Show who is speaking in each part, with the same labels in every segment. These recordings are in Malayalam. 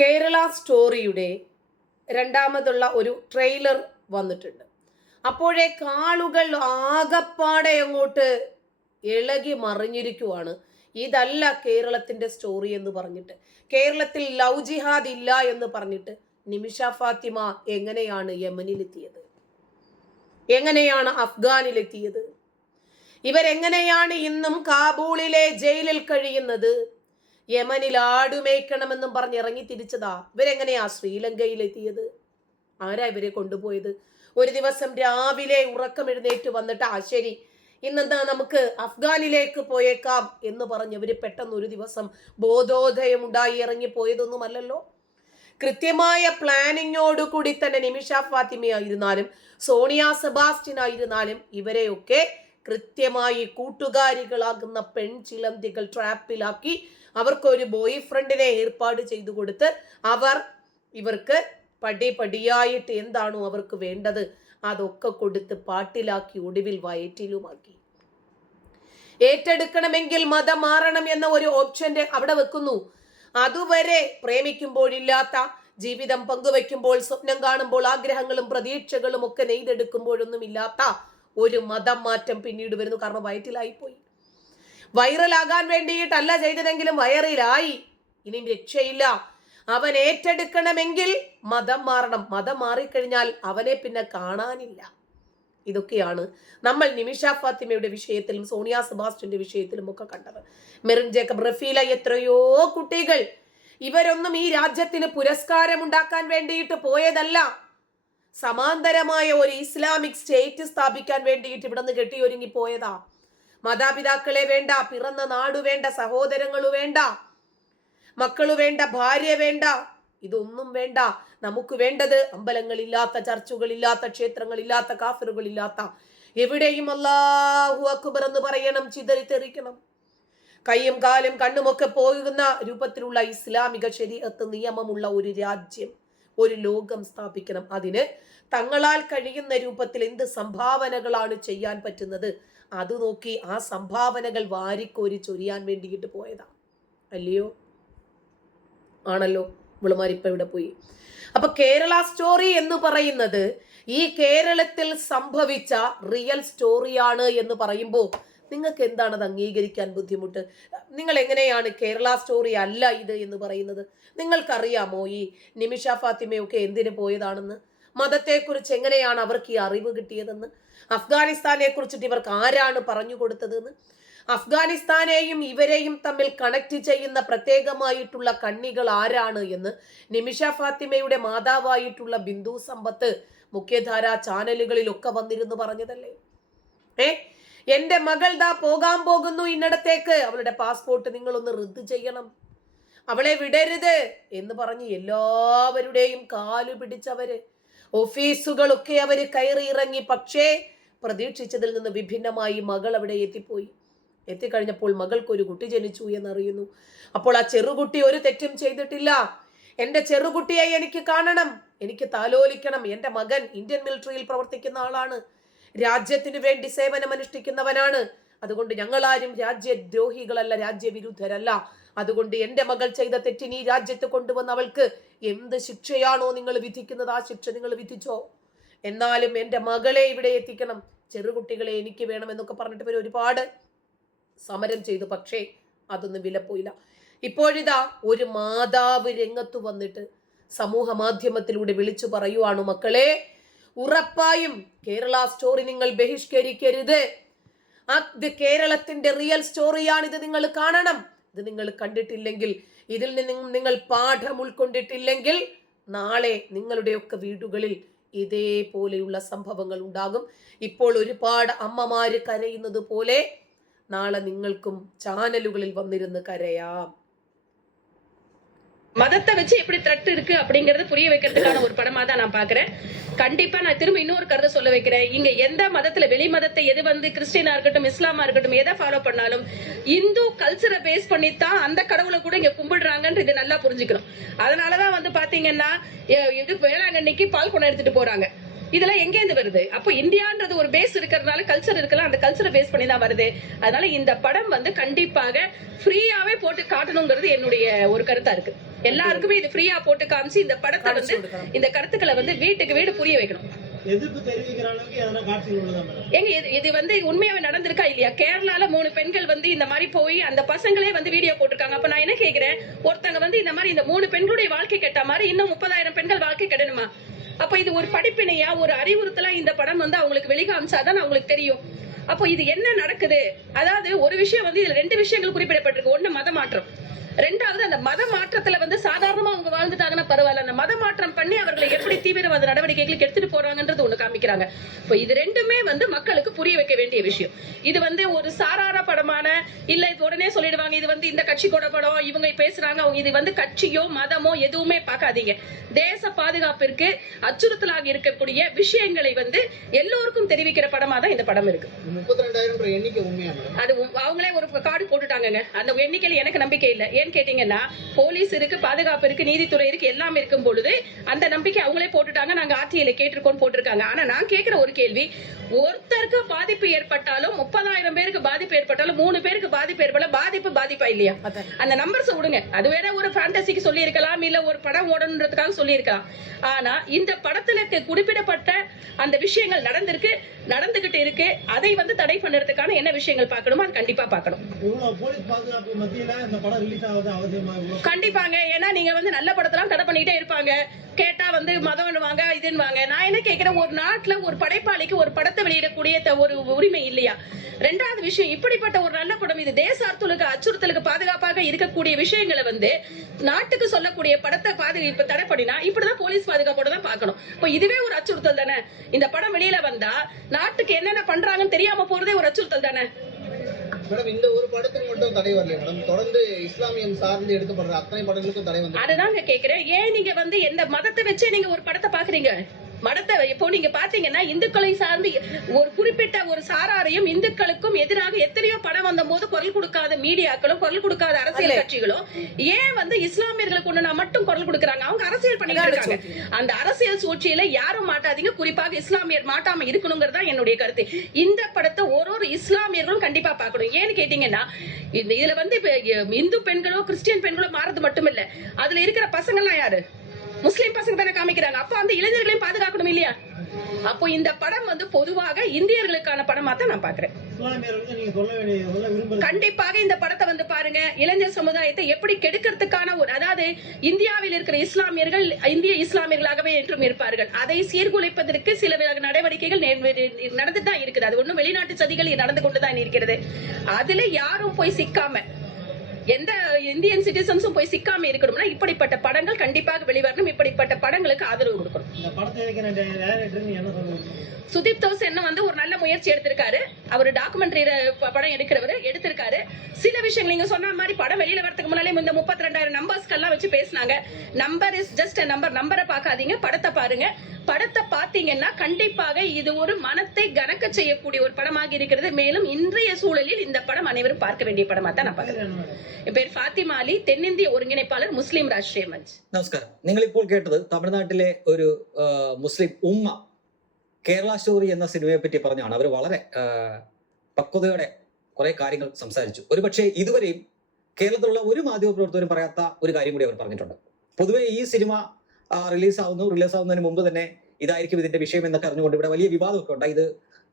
Speaker 1: കേരള സ്റ്റോറിയുടെ രണ്ടാമതുള്ള ഒരു ട്രെയിലർ വന്നിട്ടുണ്ട്. അപ്പോഴേ കാളുകൾ ആകപ്പാടെ അങ്ങോട്ട് ഇളകി മറിഞ്ഞിരിക്കുവാണ്. ഇതല്ല കേരളത്തിന്റെ സ്റ്റോറി എന്ന് പറഞ്ഞിട്ട്. കേരളത്തിൽ ലവ് ജിഹാദ് ഇല്ല എന്ന് പറഞ്ഞിട്ട് നിമിഷ ഫാത്തിമ എങ്ങനെയാണ് യമനിലെത്തിയത്? എങ്ങനെയാണ് അഫ്ഗാനിലെത്തിയത്? ഇവരെങ്ങനെയാണ് ഇന്നും കാബൂളിലെ ജയിലിൽ കഴിയുന്നത്? യമനിൽ ആടുമേയ്ക്കണമെന്നും പറഞ്ഞ് ഇറങ്ങി തിരിച്ചതാ. ഇവരെങ്ങനെയാ ശ്രീലങ്കയിലെത്തിയത്? ആരാ ഇവരെ കൊണ്ടുപോയത്? ഒരു ദിവസം രാവിലെ ഉറക്കം എഴുന്നേറ്റ് വന്നിട്ട് ആ ശരി ഇന്നെന്താ നമുക്ക് അഫ്ഗാനിലേക്ക് പോയേക്കാം? എന്ന് പറഞ്ഞ് ഇവർ പെട്ടെന്ന് ഒരു ദിവസം ബോധോദയം ഉണ്ടായി ഇറങ്ങി പോയതൊന്നുമല്ലല്ലോ കൃത്യമായ പ്ലാനിങ്ങോടുകൂടി തന്നെ നിമിഷ ഫാത്തിമയായിരുന്നാലും സോണിയ സെബാസ്റ്റ്യൻ ആയിരുന്നാലും ഇവരെയൊക്കെ കൃത്യമായി കൂട്ടുകാരികളാകുന്ന പെൺചിലന്തികൾ ട്രാപ്പിലാക്കി അവർക്കൊരു ബോയ് ഫ്രണ്ടിനെ ഏർപ്പാട് ചെയ്തു കൊടുത്ത് അവർ ഇവർക്ക് പടി പടിയായിട്ട് എന്താണോ അവർക്ക് വേണ്ടത് അതൊക്കെ കൊടുത്ത് പാട്ടിലാക്കി ഒടുവിൽ വയറ്റിലുമാക്കി. ഏറ്റെടുക്കണമെങ്കിൽ മതം മാറണം എന്ന ഒരു ഓപ്ഷന്റെ അവിടെ വെക്കുന്നു. അതുവരെ പ്രേമിക്കുമ്പോഴില്ലാത്ത ജീവിതം പങ്കുവെക്കുമ്പോൾ സ്വപ്നം കാണുമ്പോൾ ആഗ്രഹങ്ങളും പ്രതീക്ഷകളും ഒക്കെ നെയ്തെടുക്കുമ്പോഴൊന്നും ഇല്ലാത്ത ഒരു മതം മാറ്റം പിന്നീട് വരുന്നു. കാരണം വയറ്റിലായിപ്പോയി. വൈറലാകാൻ വേണ്ടിയിട്ടല്ല ചെയ്തതെങ്കിലും വയറിലായി. ഇനി രക്ഷയില്ല. അവൻ ഏറ്റെടുക്കണമെങ്കിൽ മതം മാറണം. മതം മാറിക്കഴിഞ്ഞാൽ അവനെ പിന്നെ കാണാനില്ല. ഇതൊക്കെയാണ് നമ്മൾ നിമിഷ ഫാത്തിമയുടെ വിഷയത്തിലും സോണിയ സെബാസ്റ്റ്യന്റെ വിഷയത്തിലും ഒക്കെ കണ്ടത്. മെറിൻ ജേക്കബ് റഫീല എത്രയോ കുട്ടികൾ. ഇവരൊന്നും ഈ രാജ്യത്തിന് പുരസ്കാരം ഉണ്ടാക്കാൻ വേണ്ടിയിട്ട് പോയതല്ല. സമാന്തരമായ ഒരു ഇസ്ലാമിക് സ്റ്റേറ്റ് സ്ഥാപിക്കാൻ വേണ്ടിയിട്ട് ഇവിടെ നിന്ന് കെട്ടിയൊരുങ്ങി പോയതാ. മാതാപിതാക്കളെ വേണ്ട പിറന്ന നാടു വേണ്ട സഹോദരങ്ങളു വേണ്ട മക്കളു വേണ്ട ഭാര്യ വേണ്ട ഇതൊന്നും വേണ്ട. നമുക്ക് വേണ്ടത് അമ്പലങ്ങളില്ലാത്ത ചർച്ചുകളില്ലാത്ത ക്ഷേത്രങ്ങളില്ലാത്ത കാഫറുകളില്ലാത്ത. എവിടെയും അല്ലാഹു അക്ബർ എന്ന് പറയണം ചിതറിത്തെറിക്കണം. കയ്യും കാലും കണ്ണുമൊക്കെ പോകുന്ന രൂപത്തിലുള്ള ഇസ്ലാമിക ശരീരത്ത് നിയമമുള്ള ഒരു രാജ്യം ഒരു ലോകം സ്ഥാപിക്കണം. അതിന് തങ്ങളാൽ കഴിയുന്ന രൂപത്തിൽ എന്ത് സംഭാവനകളാണ് ചെയ്യാൻ പറ്റുന്നത്? അത് നോക്കി ആ സംഭാവനകൾ വാരിക്കോരി ചൊരിയാൻ വേണ്ടിയിട്ട് പോയതാ. അല്ലയോ? ആണല്ലോ. ഇവളുമാർ ഇപ്പൊ ഇവിടെ പോയി. അപ്പൊ കേരള സ്റ്റോറി എന്ന് പറയുന്നത് ഈ കേരളത്തിൽ സംഭവിച്ച റിയൽ സ്റ്റോറിയാണ് എന്ന് പറയുമ്പോൾ നിങ്ങൾക്ക് എന്താണ് അത് അംഗീകരിക്കാൻ ബുദ്ധിമുട്ട്? നിങ്ങൾ എങ്ങനെയാണ് കേരള സ്റ്റോറി അല്ല ഇത് എന്ന് പറയുന്നത്? നിങ്ങൾക്കറിയാമോ ഈ നിമിഷ ഫാത്തിമയൊക്കെ എന്തിനു പോയതാണെന്ന്? മതത്തെക്കുറിച്ച് എങ്ങനെയാണ് അവർക്ക് ഈ അറിവ് കിട്ടിയതെന്ന്? അഫ്ഗാനിസ്ഥാനെ കുറിച്ചിട്ട് ഇവർക്ക് ആരാണ് പറഞ്ഞു കൊടുത്തതെന്ന്? അഫ്ഗാനിസ്ഥാനെയും ഇവരെയും തമ്മിൽ കണക്ട് ചെയ്യുന്ന പ്രത്യേകമായിട്ടുള്ള കണ്ണികൾ ആരാണ് എന്ന് നിമിഷ ഫാത്തിമയുടെ മാതാവായിട്ടുള്ള ബിന്ദു സമ്പത്ത് മുഖ്യധാര ചാനലുകളിലൊക്കെ വന്നിരുന്നു പറഞ്ഞതല്ലേ? ഏ? എന്റെ മകൾ ദാ പോകാൻ പോകുന്നു ഇന്നടത്തേക്ക്. അവളുടെ പാസ്പോർട്ട് നിങ്ങളൊന്ന് റദ്ദ് ചെയ്യണം. അവളെ വിടരുത് എന്ന് പറഞ്ഞ് എല്ലാവരുടെയും കാലു പിടിച്ചവര് ഓഫീസുകളൊക്കെ അവർ കയറി ഇറങ്ങി പക്ഷേ പ്രതീക്ഷിച്ചതിൽ നിന്ന് വിഭിന്നമായി മകൾ അവിടെ എത്തിപ്പോയി. എത്തിക്കഴിഞ്ഞപ്പോൾ മകൾക്കൊരു കുട്ടി ജനിച്ചു എന്നറിയുന്നു. അപ്പോൾ ആ ചെറുകുട്ടി ഒരു തെറ്റും ചെയ്തിട്ടില്ല. എന്റെ ചെറുകുട്ടിയെ എനിക്ക് കാണണം. എനിക്ക് താലോലിക്കണം. എന്റെ മകൻ ഇന്ത്യൻ മിലിറ്ററിയിൽ പ്രവർത്തിക്കുന്ന ആളാണ്. രാജ്യത്തിനു വേണ്ടി സേവനം അനുഷ്ഠിക്കുന്നവനാണ്. അതുകൊണ്ട് ഞങ്ങളാരും രാജ്യദ്രോഹികളല്ല രാജ്യവിരുദ്ധരല്ല. അതുകൊണ്ട് എന്റെ മകൾ ചെയ്ത തെറ്റിന് രാജ്യത്ത് കൊണ്ടുവന്ന അവൾക്ക് എന്ത് ശിക്ഷയാണോ നിങ്ങൾ വിധിക്കുന്നത്? ആ ശിക്ഷ നിങ്ങൾ വിധിച്ചോ? എന്നാലും എന്റെ മകളെ ഇവിടെ എത്തിക്കണം. ചെറുകുട്ടികളെ എനിക്ക് വേണം എന്നൊക്കെ പറഞ്ഞിട്ട് ഇവർ ഒരുപാട് സമരം ചെയ്തു. പക്ഷേ അതൊന്നും വിലപ്പോയില്ല. ഇപ്പോഴിതാ ഒരു മാതാവ് രംഗത്ത് വന്നിട്ട് സമൂഹ മാധ്യമത്തിലൂടെ വിളിച്ചു പറയുവാണ് മക്കളെ ഉറപ്പായും കേരള സ്റ്റോറി നിങ്ങൾ ബഹിഷ്കരിക്കരുത്. ഇത് കേരളത്തിന്റെ റിയൽ സ്റ്റോറിയാണ് ഇത് നിങ്ങൾ കാണണം. ഇത് നിങ്ങൾ കണ്ടിട്ടില്ലെങ്കിൽ ഇതിൽ നിന്ന് നിങ്ങൾ പാഠം ഉൾക്കൊണ്ടിട്ടില്ലെങ്കിൽ നാളെ നിങ്ങളുടെയൊക്കെ വീടുകളിൽ ഇതേപോലെയുള്ള സംഭവങ്ങൾ ഉണ്ടാകും. ഇപ്പോൾ ഒരുപാട് അമ്മമാര് കരയുന്നത് പോലെ നാളെ നിങ്ങൾക്കും ചാനലുകളിൽ വന്നിരുന്ന് കരയാം.
Speaker 2: மதத்தை வச்சு எப்படி த்ரெட் இருக்கு அப்படிங்கறது புரிய வைக்கிறதுக்கான ஒரு படமா தான் நான் பாக்குறேன் கண்டிப்பா நான் திரும்ப இன்னொரு கருத்தை சொல்ல வைக்கிறேன். இங்க எந்த மதத்துல வெளி மதத்தை எது வந்து கிறிஸ்டினா இருக்கட்டும் இஸ்லாமா இருக்கட்டும் எதை ஃபாலோ பண்ணாலும் இந்து கல்ச்சரை பேஸ் பண்ணி தான் அந்த கடவுளை கூட இங்க கும்பிடுறாங்கன்றது நல்லா புரிஞ்சுக்கணும். அதனாலதான் வந்து பாத்தீங்கன்னா இது வேளாங்கண்ணிக்கு பால் குணம் எடுத்துட்டு போறாங்க. இதெல்லாம் எங்க இருந்து வருது? அப்போ இந்தியான்றது ஒரு பேஸ் இருக்கிறதுனால கல்ச்சர் இருக்கலாம் அந்த கல்ச்சரை பேஸ் பண்ணி தான் வருது. அதனால இந்த படம் வந்து கண்டிப்பாக ஃப்ரீயாவே போட்டு காட்டணுங்கிறது என்னுடைய ஒரு கருத்தா இருக்கு. எல்லாருக்குமே இது ஃப்ரீயா போட்டு காமிச்சு இந்த படத்தை வந்து. இந்த கருத்துக்களை வந்து வீட்டுக்கு வீடு புரிய வைக்கணும். இது இது வந்து உண்மையாவே நடந்திருக்கா இல்லையா? கேரளால மூணு பெண்கள் வந்து இந்த மாதிரி போய் அந்த பசங்களே வந்து வீடியோ போட்டிருக்காங்க. அப்ப நான் என்ன கேக்குறேன்? ஒருத்தங்க வந்து இந்த மாதிரி இந்த மூணு பெண்களுடைய வாழ்க்கை கெட்ட மாதிரி இன்னும் முப்பதாயிரம் பெண்கள் வாழ்க்கை கெடணுமா? அப்ப இது ஒரு படிப்பினையா ஒரு அறிவுறுத்தலா இந்த படம் வந்து அவங்களுக்கு வெளிக்காமிச்சாதான் அவங்களுக்கு தெரியும். அப்போ இது என்ன நடக்குது? அதாவது ஒரு விஷயம் வந்து இதுல ரெண்டு விஷயங்கள் குறிப்பிடப்பட்டிருக்கு. ஒண்ணு மத மாற்றம் ரெண்டாவது அந்த மத மாற்றத்துல வந்து சாதாரணமா அவங்க வாழ்ந்துட்டாங்கன்னா பரவாயில்ல. அந்த மத மாற்றம் பண்ணி அவர்களை எப்படி தீவிரவாத நடவடிக்கைகளுக்கு எடுத்துட்டு போறாங்கன்றது ஒண்ணு காமிக்கிறாங்க. இப்போ இது ரெண்டுமே வந்து மக்களுக்கு புரிய வைக்க வேண்டிய விஷயம். இது வந்து ஒரு சாரார படமான இல்ல இது உடனே சொல்லிடுவாங்க இது வந்து இந்த கட்சி கூட படம் இவங்க பேசுறாங்க அவங்க இது வந்து கட்சியோ மதமோ எதுவுமே பார்க்காதீங்க. தேச பாதுகாப்பிற்கு அச்சுறுத்தலாக இருக்கக்கூடிய விஷயங்களை வந்து எல்லோருக்கும் தெரிவிக்கிற படமா தான் இந்த படம் இருக்கு. அது அவங்களே ஒரு கார்டு போட்டுட்டாங்கங்க. அந்த எண்ணிக்கையில எனக்கு நம்பிக்கை இல்லை. ஏன்னு கேட்டீங்கன்னா போலீஸ் இருக்கு பாதுகாப்பு இருக்கு நீதித்துறை இருக்கு எல்லாம் இருக்கும் பொழுது அந்த நம்பிக்கை அவங்களே போட்டுட்டாங்க. நாங்க ஆர்டிஐல கேட்டிருக்கோம் போட்டிருக்காங்க. ஆனா நான் கேட்கிற ஒரு கேள்வி ஒருத்தருக்கு பாதிப்பு ஏற்பட்டாலும் முப்பதாயிரம் பேருக்கு பாதிப்பு ஏற்பட்டாலும் மூணு பேருக்கு பாதிப்பு ஏற்பட பாதிப்பு பாதிப்பா இல்லையா? அந்த நம்பர்ஸ் விடுங்க. அது வேற ஒரு ஃபேண்டசிக்கு சொல்லி இருக்கலாம் இல்ல ஒரு படம் ஓடணுன்றதுக்காக சொல்லி இருக்கலாம் ஆனா இந்த படத்துல குறிப்பிடப்பட்ட அந்த விஷயங்கள் நடந்திருக்கு நடந்துகிட்டு இருக்கு. அதை வந்து தடை பண்ணுறதுக்கான என்ன விஷயங்கள் பார்க்கணுமோ அது கண்டிப்பா பார்க்கணும். கண்டிப்பாங்க. ஏன்னா நீங்க வந்து நல்ல படத்தெல்லாம் தடை பண்ணிட்டே இருப்பாங்க. கேட்டா வந்து மதம்னுவாங்க இதுன்னுவாங்க. நான் என்ன கேக்குறேன்? ஒரு நாட்டுல ஒரு படைப்பாளிக்கு ஒரு படத்தை வெளியிடக்கூடிய ஒரு உரிமை இல்லையா? ரெண்டாவது விஷயம் இப்படிப்பட்ட ஒரு நல்ல படம் இது தேசார்த்தலுக்கு அச்சுறுத்தலுக்கு பாதுகாப்பாக இருக்கக்கூடிய விஷயங்களை வந்து நாட்டுக்கு சொல்லக்கூடிய படத்தை பாது இப்ப தடை பண்ணினா இப்படிதான் போலீஸ் பாதுகாப்போட தான் பார்க்கணும். இப்போ இதுவே ஒரு அச்சுறுத்தல் தானே? இந்த படம் வெளியில வந்தா நாட்டுக்கு என்னென்ன பண்றாங்கன்னு தெரியாம போறதே ஒரு அச்சுறுத்தல் தானே?
Speaker 3: மேடம் இந்த ஒரு படத்துக்கு மட்டும் தடை வரல மேடம். தொடர்ந்து இஸ்லாமியம் சார்ந்து எடுக்கப்படுற அத்தனை படங்களுக்கும் தடை வந்து
Speaker 2: அதுதான் கேக்குறேன். ஏன் நீங்க வந்து எந்த மதத்தை வச்சே நீங்க ஒரு படத்தை பாக்குறீங்க? மதத்தை இப்போ நீங்க பாத்தீங்கன்னா இந்துக்களை சார்ந்து ஒரு குறிப்பிட்ட ஒரு சாராரையும் இந்துக்களுக்கும் எதிராக எத்தனையோ படம் வந்த போது குரல் கொடுக்காத மீடியாக்களும் குரல் கொடுக்காத அரசியல். கட்சிகளும் ஏன் வந்து இஸ்லாமியர்களுக்கு ஒண்ணு மட்டும் குரல் கொடுக்கறாங்க? அவங்க அரசியல் பண்ணிட்டு இருக்காங்க. அந்த அரசியல் சூழ்ச்சியில யாரும் மாட்டாதீங்க. குறிப்பாக இஸ்லாமியர் மாட்டாம இருக்கணுங்கிறது தான் என்னுடைய கருத்து. இந்த படத்தை ஒரு ஒரு இஸ்லாமியர்களும் கண்டிப்பா பார்க்கணும். ஏன்னு கேட்டீங்கன்னா இதுல வந்து இந்து பெண்களோ கிறிஸ்டியன் பெண்களோ மாறது மட்டும் இல்ல அதுல இருக்கிற பசங்கள்லாம் யாரு? முஸ்லீம் பசங்க தானே காமிக்கிறாங்க. அப்ப அந்த இளைஞர்களையும் பாதுகாக்கணும் இல்லையா? அப்போ இந்த படம் வந்து பொதுவாக இந்தியர்களுக்கான படமா தான் நான் பாக்குறேன் கண்டிப்பாக இந்த படத்தை வந்து பாருங்க. இளைஞர் சமுதாயத்தை எப்படி கெடுக்கிறதுக்கான ஒரு அதாவது இந்தியாவில் இருக்கிற இஸ்லாமியர்கள் இந்திய இஸ்லாமியர்களாகவே என்றும் இருப்பார்கள். அதை சீர்குலைப்பதற்கு சில நடவடிக்கைகள் நடந்துதான் இருக்குது. அது ஒண்ணும் வெளிநாட்டு சதிகள் நடந்து கொண்டு தான் இருக்கிறது. அதுல யாரும் போய் சிக்காம எந்த இந்தியன் சிட்டிசன்ஸும் போய் சிக்காம இருக்கணும்னா இப்படிப்பட்ட படங்கள் கண்டிப்பாக வெளிவரணும் இப்படிப்பட்ட படங்களுக்கு ஆதரவு கொடுக்கணும்.
Speaker 4: டேரக்டர் நீ என்ன
Speaker 2: சுதீப் வந்து ஒரு நல்ல முயற்சி எடுத்திருக்காரு. அவர் டாக்குமெண்ட்ரி படம் எடுக்கிறவர் எடுத்திருக்காரு. சில விஷயங்கள் நீங்க சொன்ன மாதிரி படம் வெளியில வரதுக்கு முன்னாலே இந்த முப்பத்தி ரெண்டாயிரம் நம்பர்ஸ்க்கெல்லாம் வச்சு பேசினாங்க. நம்பர் இஸ் ஜஸ்ட் நம்பர் நம்பரை பார்க்காதீங்க. படத்தை பாருங்க. படத்தை பார்த்தீங்கன்னா கண்டிப்பாக இது ஒரு மனத்தை கனக்க செய்யக்கூடிய ஒரு படமாக இருக்கிறது. மேலும் இன்றைய சூழலில் இந்த படம் அனைவரும் பார்க்க வேண்டிய படமா தான் நான் பார்க்கிறேன். എൻ പേര് ഫാത്തിമ അലി തെന്നിന്ത്യ ഒരുങ്ങിണപ്പാളർ മുസ്ലിം രാഷ്ട്രീയ മഞ്ച്
Speaker 5: നമസ്കാരം. നിങ്ങൾ ഇപ്പോൾ കേട്ടത് തമിഴ്നാട്ടിലെ ഒരു മുസ്ലിം ഉമ്മ കേരള സ്റ്റോറി എന്ന സിനിമയെ പറ്റി പറഞ്ഞാണ്. അവർ വളരെ പക്വതയോടെ കുറെ കാര്യങ്ങൾ സംസാരിച്ചു. ഒരുപക്ഷെ ഇതുവരെയും കേരളത്തിലുള്ള ഒരു മാധ്യമ പ്രവർത്തകരും പറയാത്ത ഒരു കാര്യം കൂടി അവർ പറഞ്ഞിട്ടുണ്ട്. പൊതുവെ ഈ സിനിമ റിലീസ് ആവുന്നു റിലീസ് ആവുന്നതിന് മുമ്പ് തന്നെ ഇതായിരിക്കും ഇതിന്റെ വിഷയം എന്നൊക്കെ അറിഞ്ഞുകൊണ്ട് ഇവിടെ വലിയ വിവാദമൊക്കെ ഉണ്ടായി. ഇത്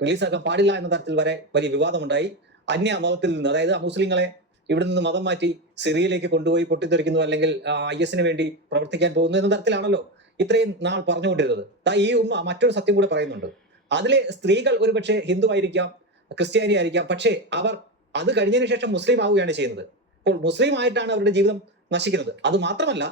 Speaker 5: റിലീസാക്കാൻ പാടില്ല എന്ന തരത്തിൽ വരെ വലിയ വിവാദമുണ്ടായി. അന്യ മതത്തിൽ നിന്ന് അതായത് മുസ്ലിങ്ങളെ ഇവിടെ നിന്ന് മതം മാറ്റി സിറിയയിലേക്ക് കൊണ്ടുപോയി പൊട്ടിത്തെറിക്കുന്നു അല്ലെങ്കിൽ ഐ എസിന് വേണ്ടി പ്രവർത്തിക്കാൻ പോകുന്നു എന്ന തരത്തിലാണല്ലോ ഇത്രയും നാൾ പറഞ്ഞുകൊണ്ടിരുന്നത്. ഈ ഉമ്മ മറ്റൊരു സത്യം കൂടെ പറയുന്നുണ്ട്. അതിലെ സ്ത്രീകൾ ഒരുപക്ഷെ ഹിന്ദു ആയിരിക്കാം ക്രിസ്ത്യാനി ആയിരിക്കാം പക്ഷേ അവർ അത് കഴിഞ്ഞതിന് ശേഷം മുസ്ലിം ആവുകയാണ് ചെയ്യുന്നത്. അപ്പോൾ മുസ്ലിം ആയിട്ടാണ് അവരുടെ ജീവിതം നശിക്കുന്നത്. അത് മാത്രമല്ല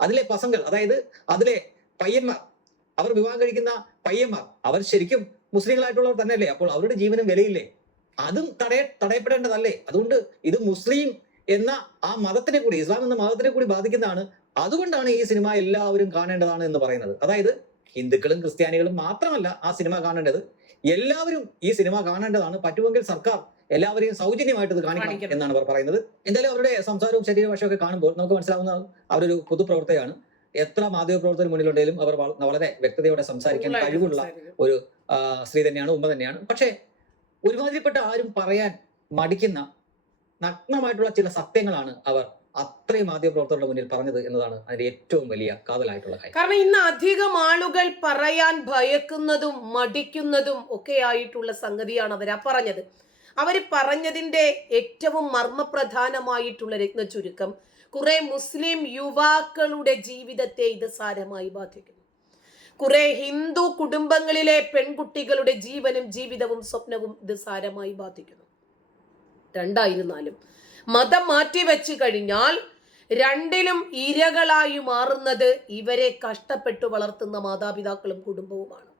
Speaker 5: അതിലെ പസങ്ങൾ അതായത് അതിലെ പയ്യന്മാർ അവർ വിവാഹം കഴിക്കുന്ന പയ്യന്മാർ അവർ ശരിക്കും മുസ്ലിങ്ങളായിട്ടുള്ളവർ തന്നെയല്ലേ? അപ്പോൾ അവരുടെ ജീവനും വിലയില്ലേ? അതും തടയ തടയപ്പെടേണ്ടതല്ലേ? അതുകൊണ്ട് ഇത് മുസ്ലിം എന്ന ആ മതത്തിനെ കൂടി ഇസ്ലാം എന്ന മതത്തിനെ കൂടി ബാധിക്കുന്നതാണ്. അതുകൊണ്ടാണ് ഈ സിനിമ എല്ലാവരും കാണേണ്ടതാണ് എന്ന് പറയുന്നത്. അതായത് ഹിന്ദുക്കളും ക്രിസ്ത്യാനികളും മാത്രമല്ല ആ സിനിമ കാണേണ്ടത്. എല്ലാവരും ഈ സിനിമ കാണേണ്ടതാണ്. പറ്റുമെങ്കിൽ സർക്കാർ എല്ലാവരെയും സൗജന്യമായിട്ട് ഇത് കാണിക്കണം. എന്നാണ് അവർ പറയുന്നത്. എന്തായാലും അവരുടെ സംസാരവും ശരീരഭാഷയും ഒക്കെ കാണുമ്പോൾ നമുക്ക് മനസ്സിലാവുന്ന അവരൊരു പൊതുപ്രവർത്തകയാണ്. എത്ര മാധ്യമപ്രവർത്തകർ മുന്നിലുണ്ടെങ്കിലും അവർ വളരെ വ്യക്തതയോടെ സംസാരിക്കാൻ കഴിവുള്ള ഒരു സ്ത്രീ തന്നെയാണ് ഉമ്മ തന്നെയാണ്. പക്ഷേ ഒരുമാതിരിപ്പെട്ട ആരും പറയാൻ മടിക്കുന്ന നഗ്നമായിട്ടുള്ള ചില സത്യങ്ങളാണ് അവർ അത്രയും മാധ്യമപ്രവർത്തകരുടെ മുന്നിൽ പറഞ്ഞത് എന്നതാണ് അതിന്റെ ഏറ്റവും വലിയ കാതലായിട്ടുള്ള കാര്യം.
Speaker 1: കാരണം ഇന്ന് അധികം ആളുകൾ പറയാൻ ഭയക്കുന്നതും മടിക്കുന്നതും ഒക്കെ ആയിട്ടുള്ള സംഗതിയാണ് അവരാ പറഞ്ഞത്. അവർ പറഞ്ഞതിന്റെ ഏറ്റവും മർമ്മപ്രധാനമായിട്ടുള്ള രത്ന ചുരുക്കം കുറെ മുസ്ലിം യുവാക്കളുടെ ജീവിതത്തെ ഇത് സാരമായി ബാധിക്കുന്നു കുറെ ഹിന്ദു കുടുംബങ്ങളിലെ പെൺകുട്ടികളുടെ ജീവനും ജീവിതവും സ്വപ്നവും ഇത് സാരമായി ബാധിക്കുന്നു. രണ്ടായിരുന്നാലും മതം മാറ്റിവെച്ച് കഴിഞ്ഞാൽ രണ്ടിലും ഇരകളായി മാറുന്നത് ഇവരെ കഷ്ടപ്പെട്ടു വളർത്തുന്ന മാതാപിതാക്കളും കുടുംബവുമാണ്.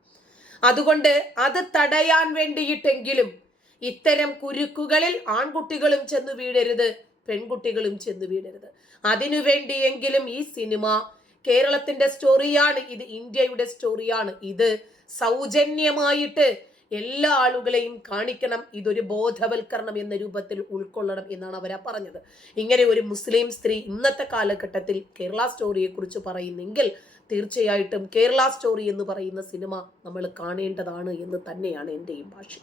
Speaker 1: അതുകൊണ്ട് അത് തടയാൻ വേണ്ടിയിട്ടെങ്കിലും ഇത്തരം കുരുക്കുകളിൽ ആൺകുട്ടികളും ചെന്ന് വീഴരുത് പെൺകുട്ടികളും ചെന്ന് വീഴരുത്. അതിനുവേണ്ടിയെങ്കിലും ഈ സിനിമ കേരളത്തിന്റെ സ്റ്റോറിയാണ് ഇത് ഇന്ത്യയുടെ സ്റ്റോറിയാണ് ഇത് സൗജന്യമായിട്ട് എല്ലാ ആളുകളെയും കാണിക്കണം. ഇതൊരു ബോധവൽക്കരണം എന്ന രൂപത്തിൽ ഉൾക്കൊള്ളണം എന്നാണ് അവരാ പറഞ്ഞത്. ഇങ്ങനെ ഒരു മുസ്ലിം സ്ത്രീ ഇന്നത്തെ കാലഘട്ടത്തിൽ കേരള സ്റ്റോറിയെക്കുറിച്ച് പറയുന്നെങ്കിൽ തീർച്ചയായിട്ടും കേരള സ്റ്റോറി എന്ന് പറയുന്ന സിനിമ നമ്മൾ കാണേണ്ടതാണ് എന്ന് തന്നെയാണ് എന്റെയും ഭാഷ